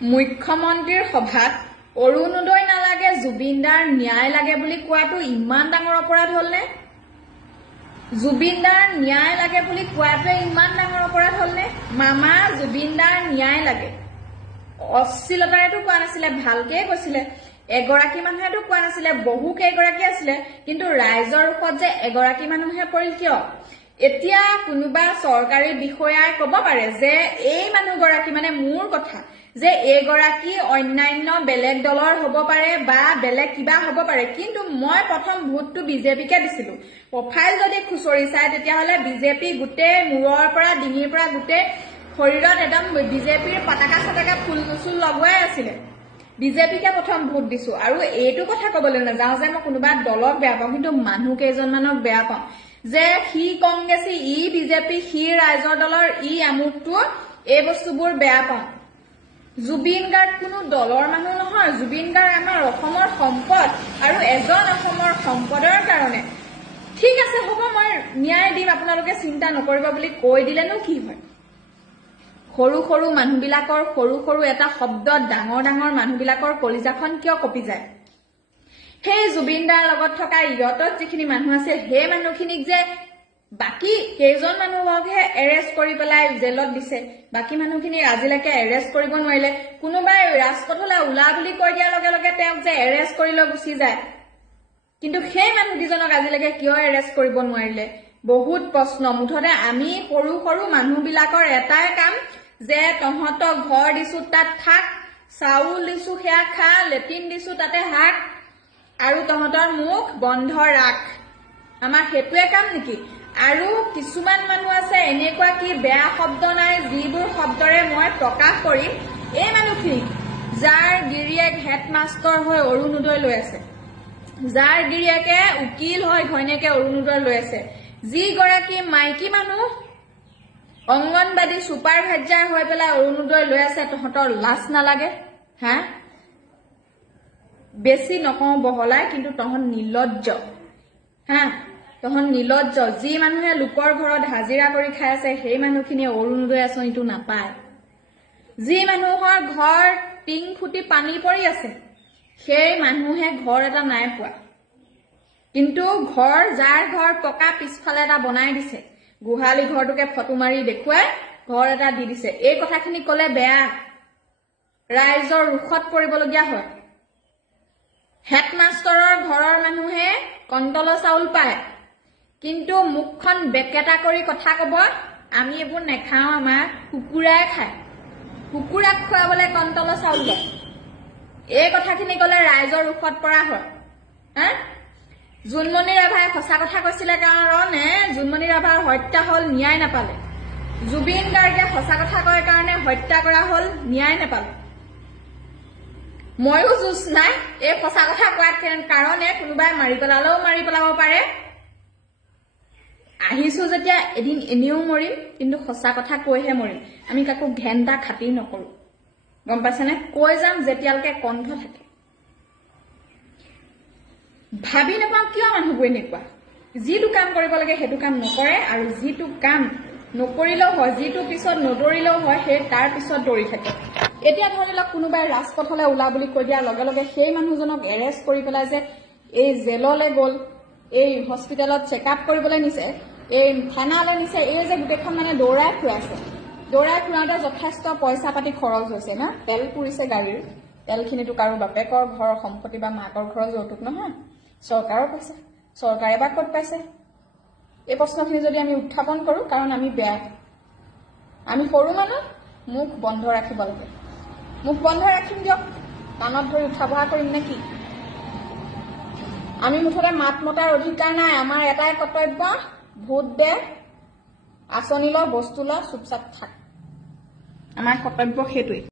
মুখ্যমন্ত্ৰীৰ সভাত অৰুণোদয় নালাগে জুবিনদাৰ ন্যায় লাগে বুলি কোৱাটো ইমান ডাঙৰ অপৰাধ হলনে? জুবিনদাৰ ন্যায় লাগে বুলি কোৱাটো ইমান ডাঙৰ অপৰাধ হলনে? মামা জুবিনদাৰ ন্যায় লাগে অশ্লীলতাৰেতো কোৱা নাছিলে, ভালকে কৈছিলে। এগৰাকী মানুহেতো কোৱা নাছিলে, বহু কেইগৰাকী আছিলে, কিন্তু ৰাইজৰ ৰূপত যে এগৰাকী মানুহে পৰিল কিয়? এতিয়া কোনোবা চৰকাৰী বিষয়াই কব পাৰে যে এই মানুহগৰাকী মানে মোৰ কথা যে এইগৰাকী অন্যান্য বেলেগ দলৰ হব পাৰে বা বেলেগ কিবা হব পাৰে, কিন্তু মই প্ৰথম ভোটটো বিজেপিকে দিছিলো। প্ৰফাইল যদি খুচৰি চাই তেতিয়াহলে বিজেপি গোটেই মূৰৰ পৰা ডিঙিৰ পৰা গোটেই শৰীৰত একদম বিজেপিৰ পতাকা চতাকা ফুল চুল লগোৱাই আছিলে। বিজেপিকে প্ৰথম ভোট দিছো। আৰু এইটো কথা কবলৈ নাযাওঁ যে মই কোনোবা দলক বেয়া পাওঁ, কিন্তু মানুহ কেইজনমানক বেয়া পাওঁ যে সি কংগ্ৰেছী, ই বিজেপি, সি ৰাইজৰ দলৰ, ই আমুকটো, এই বস্তুবোৰ বেয়া পাওঁ। জুবিন গাৰ্গ কোনো দলৰ মানুহ নহয়। জুবিন গাৰ্গ আমাৰ অসমৰ সম্পদ, আৰু এজন অসমৰ সম্পদৰ কাৰণে ঠিক আছে হ'ব মই ন্যায় দিম, আপোনালোকে চিন্তা নকৰিব বুলি কৈ দিলেনো কি হয়? সৰু সৰু মানুহবিলাকৰ সৰু সৰু এটা শব্দত ডাঙৰ ডাঙৰ মানুহবিলাকৰ কলিজাখন কিয় কপি যায়? সেই জুবিনদাৰ লগত থকা ইয়তত যিখিনি মানুহ আছে সেই মানুহখিনিক যে বাকী কেইজন মানুহকহে এৰেষ্ট কৰি পেলাই জেলত দিছে, বাকী মানুহখিনিক আজিলৈকে এৰেষ্ট কৰিব নোৱাৰিলে। কোনোবাই ৰাজপথলৈ ওলা বুলি কৈ দিয়াৰ লগে লগে তেওঁক যে এৰেষ্ট কৰি লৈ গুচি যায়, কিন্তু সেই মানুহকেইজনক আজিলৈকে কিয় এৰেষ্ট কৰিব নোৱাৰিলে? বহুত প্ৰশ্ন। মুঠতে আমি সৰু সৰু মানুহবিলাকৰ এটাই কাম যে তহঁতক ঘৰ দিছো তাত থাক, চাউল দিছো সেয়া খা, লেট্ৰিন দিছো তাতে হাক, আৰু তহঁতৰ মুখ বন্ধ ৰাখ। আমাৰ সেইটোৱে কাম নেকি? আৰু কিছুমান মানুহ আছে এনেকুৱা কি বেয়া শব্দ নাই যিবোৰ শব্দৰে মই প্ৰকাশ কৰিম এই মানুহখিনিক, যাৰ গিৰিয়েক হেডমাষ্টাৰ হৈ অৰুণোদয় লৈ আছে, যাৰ গিৰিয়েকে উকিল হৈ ঘৈণীয়েকে অৰুণোদয় লৈ আছে, যিগৰাকী মাইকী মানুহ অংগনবাদী ছুপাৰভাইজাৰ হৈ পেলাই অৰুণোদয় লৈ আছে, তহঁতৰ লাজ নালাগে? হা, বেছি নকওঁ বহলাই, কিন্তু তহঁত নিৰ্লজ্জ। হা, তহঁত নিৰ্লজ্জ। যি মানুহে লোকৰ ঘৰত হাজিৰা কৰি খাই আছে সেই মানুহখিনিয়ে অৰুণোদয় আঁচনিটো নাপায়। যি মানুহৰ ঘৰ টিং ফুটি পানী পৰি আছে সেই মানুহে ঘৰ এটা নাই পোৱা, কিন্তু ঘৰ যাৰ ঘৰ পকা পিছফালে এটা বনাই দিছে, গোহালি ঘৰটোকে ফটো মাৰি দেখুৱাই ঘৰ এটা দি দিছে। এই কথাখিনি কলে বেয়া, ৰাইজৰ ৰোষত পৰিবলগীয়া হয়। হেডমাষ্টাৰৰ ঘৰৰ মানুহে কণ্টল চাউল পায়, কিন্তু মুখখন বেকেটা কৰি কথা কব আমি এইবোৰ নেখাও, আমাৰ কুকুৰাই খায়, কুকুৰাক খুৱাবলৈ কণ্টল চাউল লয়। এই কথাখিনি কলে ৰাইজৰ ৰোষত পৰা হয়। হা, জোনমণি ৰাভাই সঁচা কথা কৈছিলে কাৰণে জোনমণি ৰাভাৰ হত্যা হল, ন্যায় নাপালে। জুবিন গাৰ্গে সঁচা কথা কয় কাৰণে হত্যা কৰা হল, ন্যায় নাপালে। ময়ো জোচ নাই এই সঁচা কথা কোৱাৰ কাৰণে, কোনোবাই মাৰি পেলালেও মাৰি পেলাব পাৰে। আহিছো যেতিয়া এদিন এনেও মৰিম, কিন্তু সঁচা কথা কৈহে মৰিম। আমি কাকো ঘেন্টা খাতিৰ নকৰো, গম পাইছেনে? কৈ যাম যেতিয়ালৈকে কণ্ঠ থাকে। ভাবি নাপাওঁ কিয় মানুহবোৰ এনেকুৱা, যিটো কাম কৰিব লাগে সেইটো কাম নকৰে, আৰু যিটো কাম নকৰিলেও হয়, যিটো পিছত নদৌৰিলেও হয় সেই তাৰ পিছত দৌৰি থাকে। এতিয়া ধৰি লওক কোনোবাই ৰাজপথলৈ ওলা বুলি কৈ দিয়াৰ লগে লগে সেই মানুহজনক এৰেষ্ট কৰি পেলাই যে এই জেললৈ গ'ল, এই হস্পিটেলত চেকআপ কৰিবলৈ নিছে, এই থানালৈ নিছে, এই যে গোটেইখন মানে দৌৰাই ফুৰাইছে। দৌৰাই ফুৰাওঁতে যথেষ্ট পইচা পাতি খৰচ হৈছে না, তেল পুৰিছে গাড়ীৰ, তেলখিনিতো কাৰো বাপেকৰ ঘৰৰ সম্পত্তি বা মাকৰ ঘৰৰ যৌতুক নহয়, চৰকাৰৰ পাইছে। চৰকাৰে বা ক'ত পাইছে? এই প্ৰশ্নখিনি যদি আমি উত্থাপন কৰো, কাৰণ আমি বেয়া, আমি সৰু মানুহ, মুখ বন্ধ ৰাখিব লাগে। মুখ বন্ধ ৰাখিম দিয়ক, কাণত ধৰি উঠা বহা কৰিম নে কি? আমি মুঠতে মাত মতাৰ অধিকাৰ নাই। আমাৰ এটাই কৰ্তব্য, ভোট দে, আঁচনি ল, বস্তু ল, চুপচাপ থাক। আমাৰ কৰ্তব্য সেইটোৱেই।